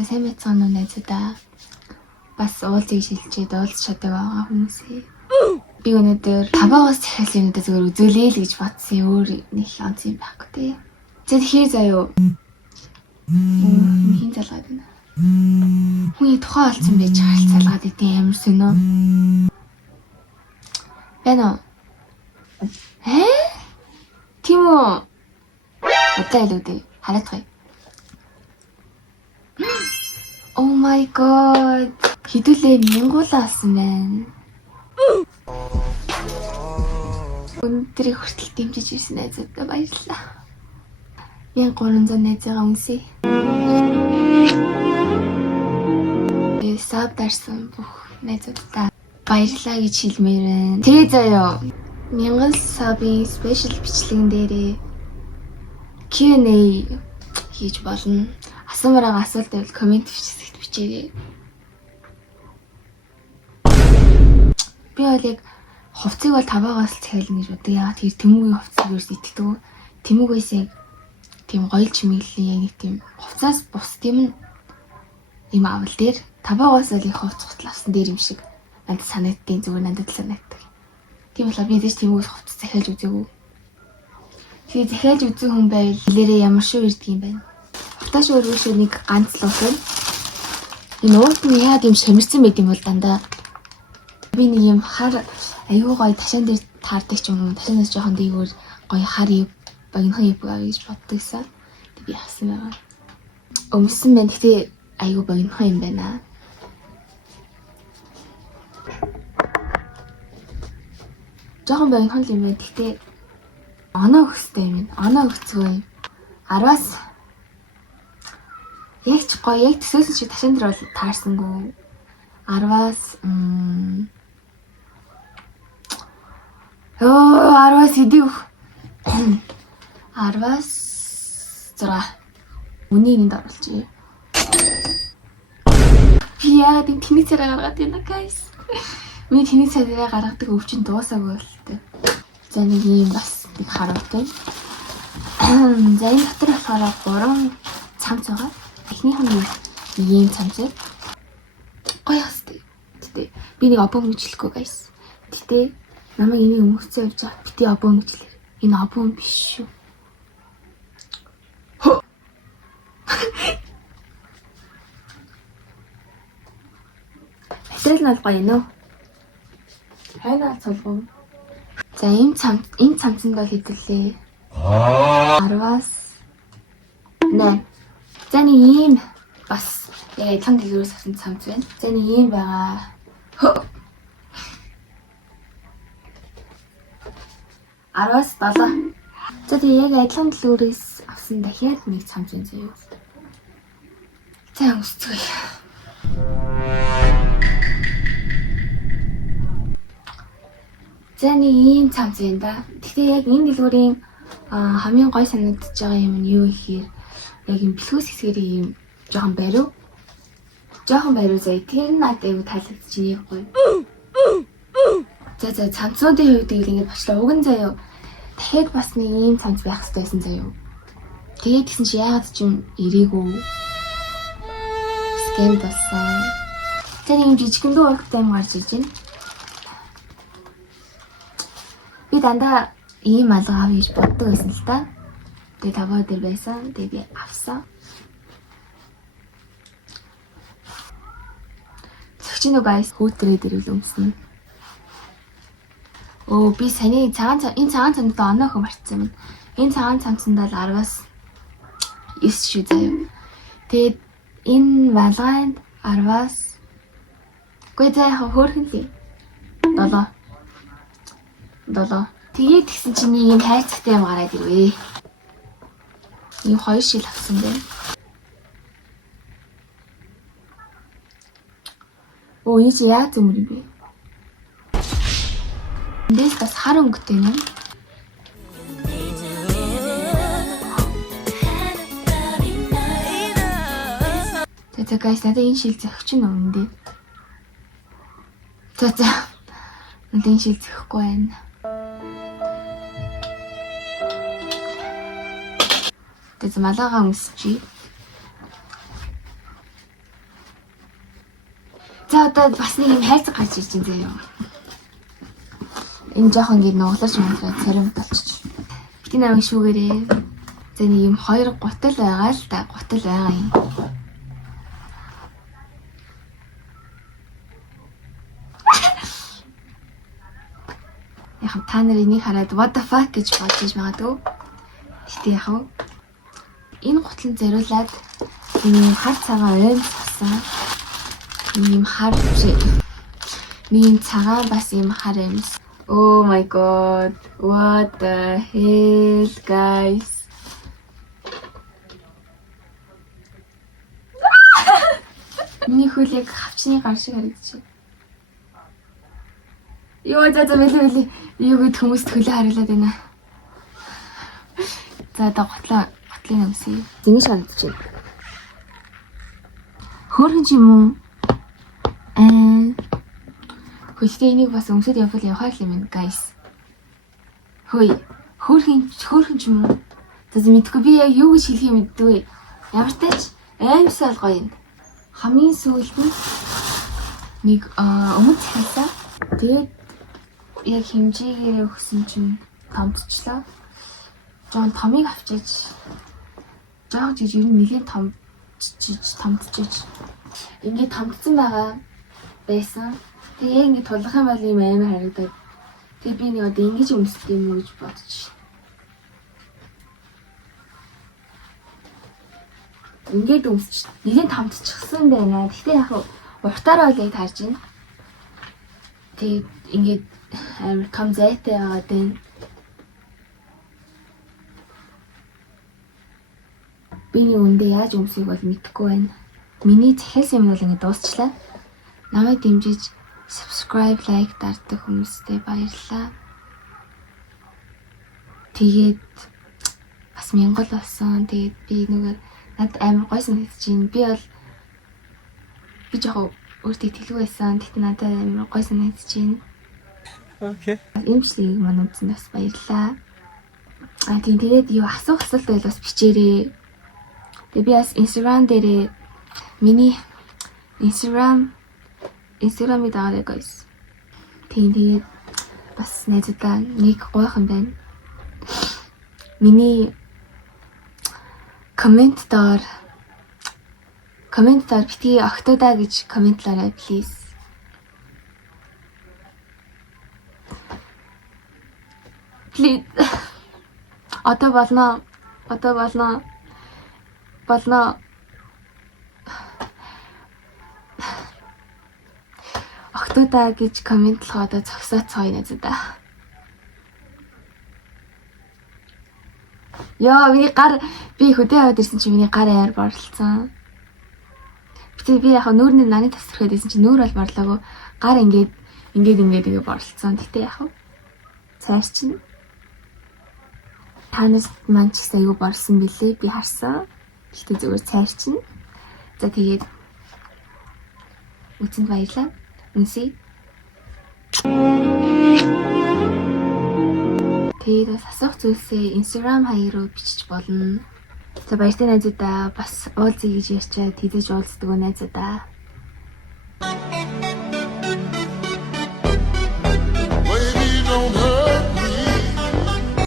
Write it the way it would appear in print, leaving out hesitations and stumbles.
найзуудаа сайн байцгаана уу найзуудаа. Бас уулзыг шилжээд уулз чаддаг байгаа хүмүүсээ. Би өнөөдөр 5-аас захиал юмудаа зүгээр үзүүлээ л гэж бодсон. Өөр нэг онц юм байхгүй тий. За тэгэхээр заяа. Хин залгаад байна. Хүний тухай олцсон байж хаалт залгаад идэв амар сонио. Байна уу? Тийм үү? Удаа илүүдээ хараадах юм. Oh my god. Хідүүлээ 1000 алсан байна. Өнөөдрийг хүртэл дэмжиж ирсэн найзуудаа баярлалаа. 1300 найзаагаа үнсээ. Саб дарсан бүх найзуудаа баярлалаа гэж хэлмээр байна. Тэгээ заяа. 1000 сабын спешиал бичлэгэн дээрээ Q&A хийж болно. Асуумаар байгаа асуулт байвал комент бичээрэй. Би бол яг хувцсыг бол 5-аас л цайлна гэж боддог. Яагаад тэр тэмүүгийн хувцсыг ерөөс итгэдэг. Тэмүүгээс яг тийм гоё чимэглэлийн яг нэг тийм хувцас бус тийм юм авал дээр 5-аас л их хувцс гутал авсан дээр юм шиг надад санагдтiin зүгээр надад л санагддаг. Тийм болохоор би дэс тэмүүгээс хувцс захиалж үзээгүй. Тэгээ захиалж үзэх хүн байвал нэлээрээ ямар шүү ирдэг юм байна. Авташ өөрөөсөө нэг ганц л уусаа. Энэ уут нь яа гэм шамирсан байт юм бол дандаа. Би нэг юм хар аюу гоё ташаан дээр таардаг ч юм уу. Ташаанаас жоохон дээгүүр гоё хар багийнхан юм гэж боддогсан. Тэг би авсан байгаа. Өмсөн байна. Гэтэ аюу багийнхан юм байна. Жоохон багийнхан юм байна. Гэтэ оноо өгстэй юм. Оноо өгцгөө юм. 10-аас яг ч гоё яг төсөөсөн чи ташаан дээр бол таарсангүй. 10-аас 10-аас идэв. 10-аас 6. Үнийг энд оруулчих. Би яа тийм тэний царай гаргаад байна guys. Миний тэний царай гаргадаг өвчин дуусаагүй болтой. За нэг юм бас нэг харуултай. За энэ дотор болохоор 3 цамц байгаа. Эхнийх нь нэг ийм цамц. Гоё хастай. Гэтэ би нэг обоо мөчлөхгүй guys. Гэтэ намайг энийг өмгцөө явж байгаа. Бити обоо мөчлөө. Энэ обоо биш шүү. Батарей нь гоё нөө. Хайнаа цолгоо. За энэ цамцанд бол хэдүүлээ. 10-аас 8. За нэг ийм бас яг адилхан дэлгүүрээс авсан цамц байна. За нэг ийм байгаа. 10-аас 7. За тэгээ яг адилхан дэлгүүрээс авсан дахиад нэг цамц байна заяа. За өсцгөө. За нэг ийм цамц байна да. Гэхдээ яг энэ дэлгүүрийн хамгийн гой санагдаж байгаа юм нь юу гэхээр яг юм бэлхүүс хэсгэрийн юм жоохон бариу. Жоохон бариу заяа. Тэр надад аягүй таалагдчих юм гоё. За цамцуудын хувьд ингэ бочлоо. Уг нь заяа. Дахиад бас нэг ийм цамц байх хэрэгтэй байсан заяа. Тэгээд гисэн чи яагаад ч юм ирээгүй. Скэм болсон. Тэр юм жижигэн дүү урагтай юм гарч иж байна. Би дандаа ийм алга авъя гэж боддог байсан л та. Тэгээ таваа дээр байсан. Тэгээ би авсан. Зөвчнө guys хүүтрээ дээр л өмснө. Би саний энэ цагаан цамцд оноо хөө марцсан юм. Энэ цагаан цамцд бол 10-аас 9 шүү заяа. Тэгээд энэ валганд 10-аас гүй заяа хөөрхөн ли. 7. Тэгээд тэгсэн чинь нэг юм хайцагтай юм гараад ирвээ. Ийм 2 шил авсан байна. Энэ чи яа зэмэр юм бэ? Эндээс бас хар өнгөтэй юм. За guys надад энэ шил зөхч нь өмнөдөө. За. Надад энэ шил зөхгүй байна. Тэгээд малаагаа өмсчий. одоо бас нэг юм хайрцаг гарч ирж байна заяа. Энэ жоохон ингэ нуглаж мундраад царим болчих. Битгий намайг шүүгээрээ. За нэг юм 2 гутал байгаа л да. Гутал байгаа юм. Яг та нар энийг хараад what the fuck гэж бодож иж магадгүй. Гэтэ яг нь энэ гутланд зориулаад ийм хар цагаан ойн цасан ийм хар ийм цагаан бас ийм хар юмс. Oh my god. What the hell guys. Миний хөл яг хавчны гар шиг харагдчих. Йоо за мэлээ. Юу гэд хүмүүст хөлөө харуулад байна. За одоо готлын өмсөе. Зингийн шаардж байна. Хөөрхөн ч юм уу? Хөлтэй энийг бас өмсөд явбал явахаар л юм guys. Хөөе. Хөөрхөн ч юм уу? За мэдгүй би яг юу гэж хэлхийг мэддэггүй. Ямар ч тач аимсаал гоё юм. Хамгийн сүүлд нь нэг өмнө цахилаа. Тэгээд яг хэмжээгээр өгсөн чинь томдчлаа. Жоон томыг авчиж жоон жиж ер нь нэлийн томдчихж. Ингээд томдсон байгаа байсан. Тэгээ ингээд тулах юм бол юм амар харагдаад. Тэгээ би нэг одоо ингэж өмсөх юм уу гэж бодчих. Ингээд өмсч. Нэлийн томдчихсан байна. Гэхдээ яг уртаараа л яг таарж байна. Тэгээ ингээд амар том зайтай байгаа дээ. Биний үндэ яаж өмсөхийг бол мэдэхгүй байна. Миний захиалсан юм бол ингэ дуусчлаа. Намайг дэмжиж subscribe, like дардаг хүмүүстээ баярлалаа. Тэгээд бас мянгал болсон. Тэгээд би нөгөө над амар гой санагдаж байна. Би жоохон өөртөө тэлгүй байсан. Тэгтээ надад амар гой санагдаж байна. Окей. Эмчлэгийг маань үзсэн бас баярлалаа. Тэгээд юу асуух асуулт байл бас бичээрэй. Тэгээ би бас Instagram дээрээ миний Instagram-ыг дагаарай guys. Тэгээд бас найзуудаа нэг гойхон байна. Миний комент доор битгий октоудаа гэж комментлаарай please. Please. Одоо болно. Октоудаа гэж комментлохоо одоо зогсооцгоё нэзэдэ. Яа, би хөдөө аваад ирсэн чинь миний гар аяар борлцсон. Би яг нүүрний наны тасрахад байсан чинь нүүр бол борлоогүй. Гар ингээд борлцсон. Гэтэ яг цааш чинь танаас маань ч гэсэн аягүй борсон билээ. Би харсан. Гэтэ зүгээр цааш чинь. За тэгээд үцэнд баярлалаа. Үнсий. Тэгээд бас асуух зүйлсээ Instagram хаягаар бичиж болно. За баяртай найзуудаа бас уулзъя гэж ярьчаад хэзээ ч уулздаг найзуудаа.